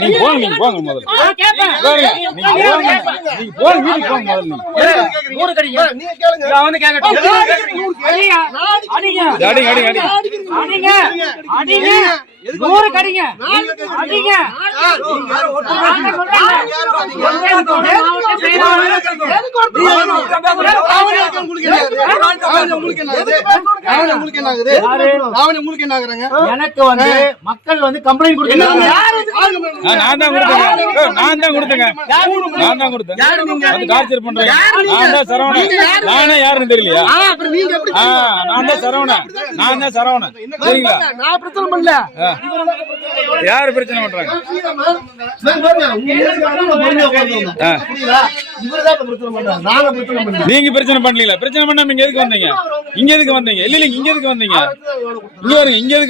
நீங்க போங்க, நீங்க போங்க முதல்ல. நீங்க போங்க வீட்டுக்கு போங்க முதல்ல. எனக்கு வந்து மக்கள் வந்து கம்ப்ளைண்ட் கொடுத்தாங்க. நான் தான் கொடுத்தேன். டார்ச்சர் பண்றேன். நான் தான் சரவணன். நானே யாருன்னு தெரியலையா? நான் தான் சரவணன். சரிங்களா? நான் பிரச்சனை பண்ணல. யாரு பிரச்சனை பண்றாங்க? நீங்க பிரச்சனை பண்ணலீங்களா? பிரச்சனை பண்ணாம இங்க எதுக்கு வந்தீங்க? இல்ல இங்க எதுக்கு வந்தீங்க? இங்க எதுக்கு